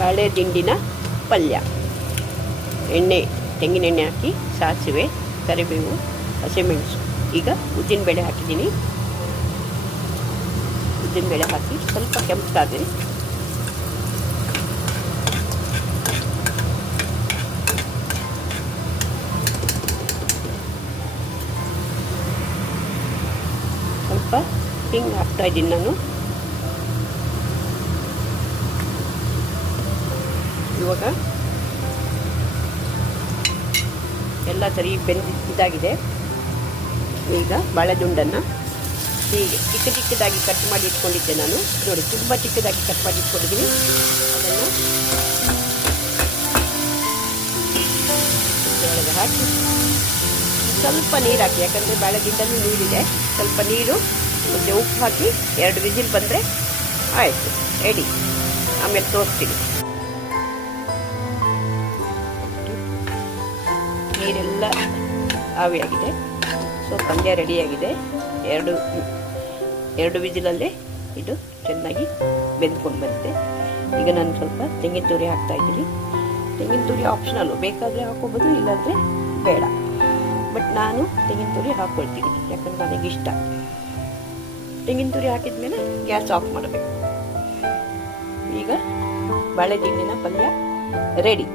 ಬಾಳೆ ದಿಂಡಿನ ಪಲ್ಯ. ಎಣ್ಣೆ, ತೆಂಗಿನೆಣ್ಣೆ ಹಾಕಿ ಸಾಸಿವೆ, ಕರಿಬೇವು, ಹಸಿಮೆಣಸು. ಈಗ ಉದ್ದಿನಬೇಳೆ ಹಾಕಿದ್ದೀನಿ. ಉದ್ದಿನಬೇಳೆ ಹಾಕಿ ಸ್ವಲ್ಪ ಕೆಂಪಾದರೆ ಸ್ವಲ್ಪ ಹಿಂಗೆ ಹಾಕ್ತಾಯಿದ್ದೀನಿ ನಾನು. ಇವಾಗ ಎಲ್ಲ ಸರಿ ಇದಾಗಿದೆ. ಈಗ ಬಾಳೆದುಂಡನ್ನು ಹೀಗೆ ಚಿಕ್ಕದಾಗಿ ಕಟ್ ಮಾಡಿ ಇಟ್ಕೊಂಡಿದ್ದೆ ನಾನು. ನೋಡಿ, ತುಂಬ ಚಿಕ್ಕದಾಗಿ ಕಟ್ ಮಾಡಿ ಇಟ್ಕೊಂಡಿದ್ದೀನಿ. ಅದನ್ನು ಒಳಗೆ ಹಾಕಿ ಸ್ವಲ್ಪ ನೀರು ಹಾಕಿ, ಯಾಕಂದರೆ ಬಾಳೆದಿಂಡಲ್ಲಿ ನೀರಿದೆ. ಸ್ವಲ್ಪ ನೀರು ಮತ್ತು ಉಪ್ಪು ಹಾಕಿ 2 ವಿಸಿಲ್ ಬಂದರೆ ಆಯಿತು, ರೆಡಿ. ಆಮೇಲೆ ತೋರಿಸ್ತೀನಿ. ನೀರೆಲ್ಲ ಆವಿಯಾಗಿದೆ. ಸೊ ಪಲ್ಯ ರೆಡಿಯಾಗಿದೆ. 2 ವಿಸಿಲಲ್ಲೇ ಇದು ಚೆನ್ನಾಗಿ ಬೆಂದ್ಕೊಂಡು ಬಂದಿದೆ. ಈಗ ನಾನು ಸ್ವಲ್ಪ ತೆಂಗಿನ ತುರಿ ಹಾಕ್ತಾಯಿದ್ದೀನಿ. ತೆಂಗಿನ ತುರಿ ಆಪ್ಷನಲ್ಲು, ಬೇಕಾದರೆ ಹಾಕೋಬೋದು, ಇಲ್ಲಾಂದರೆ ಬೇಡ. ಬಟ್ ನಾನು ತೆಂಗಿನ ತುರಿ ಹಾಕ್ಕೊಳ್ತೀನಿ, ಯಾಕಂದ್ರೆ ನನಗಿಷ್ಟ. ತೆಂಗಿನ ತುರಿ ಹಾಕಿದ ಮೇಲೆ ಗ್ಯಾಸ್ ಆಫ್ ಮಾಡಬೇಕು. ಈಗ ಬಾಳೆ ದಿಂಡಿನ ಪಲ್ಯ ರೆಡಿ.